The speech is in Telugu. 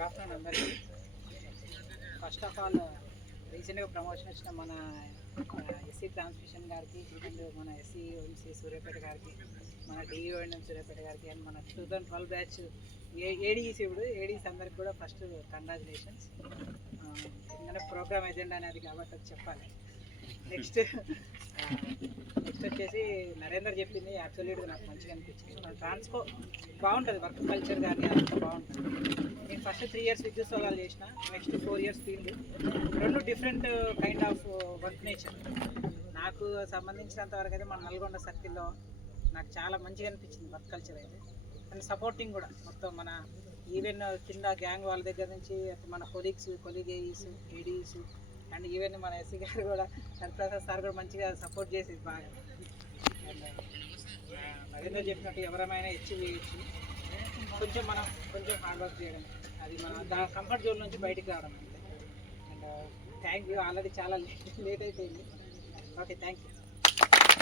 గుడ్ ఆఫ్టర్నూన్ అందరికీ ఫస్ట్ ఆఫ్ ఆల్ రీసెంట్గా ప్రమోషన్ వచ్చిన మన ఎస్సీ ట్రాన్స్మిషన్ గారికి అండ్ మన ఎస్సీ ఓఎంసీ సూర్యాపేట గారికి మన డిఓఎన్ఎం సూర్యాపేట గారికి అండ్ మన two thousand twelve batch A ADC ఇప్పుడు ఏడీసీ అందరికి కూడా ఫస్ట్ కంగ్రాచులేషన్స్. ఎందుకంటే ప్రోగ్రామ్ ఎజెండా అనేది కాబట్టి అది చెప్పాలి. నెక్స్ట్ నెక్స్ట్ వచ్చేసి నరేందర్ చెప్పింది యాక్చువల్లీ నాకు మంచిగా అనిపించింది. మన ట్రాన్స్కో బాగుంటుంది వర్క్ కల్చర్ కానీ అంత బాగుంటుంది. ఫస్ట్ త్రీ ఇయర్స్ విద్యుత్ సోలాలు చేసిన నెక్స్ట్ ఫోర్ ఇయర్స్ ఫీల్డ్. రెండు different kind of work nature నాకు సంబంధించినంత వరకు అయితే మన నల్గొండ సర్కిల్లో నాకు చాలా మంచిగా అనిపించింది వర్క్ కల్చర్ అయితే. అండ్ సపోర్టింగ్ కూడా మొత్తం మన ఈవెన్ కింద గ్యాంగ్ వాళ్ళ దగ్గర నుంచి మన colleagues colleague ADs and even మన ఎస్సీ గారు కూడా హరిప్రసాద్ సార్ కూడా మంచిగా సపోర్ట్ చేసేది బాగా. అండ్ నరేంద్ర చెప్పినట్టు ఎవరమైనా ఇచ్చి. వేయచ్చు కొంచెం మనం కొంచెం హార్డ్ వర్క్ చేయడం అది మన దా కంఫర్ట్ జోన్ నుంచి బయటికి రావడం అంతే. అండ్ థ్యాంక్ యూ ఆల్రెడీ చాలా లేట్ లేట్ అయిపోయింది. Okay thank you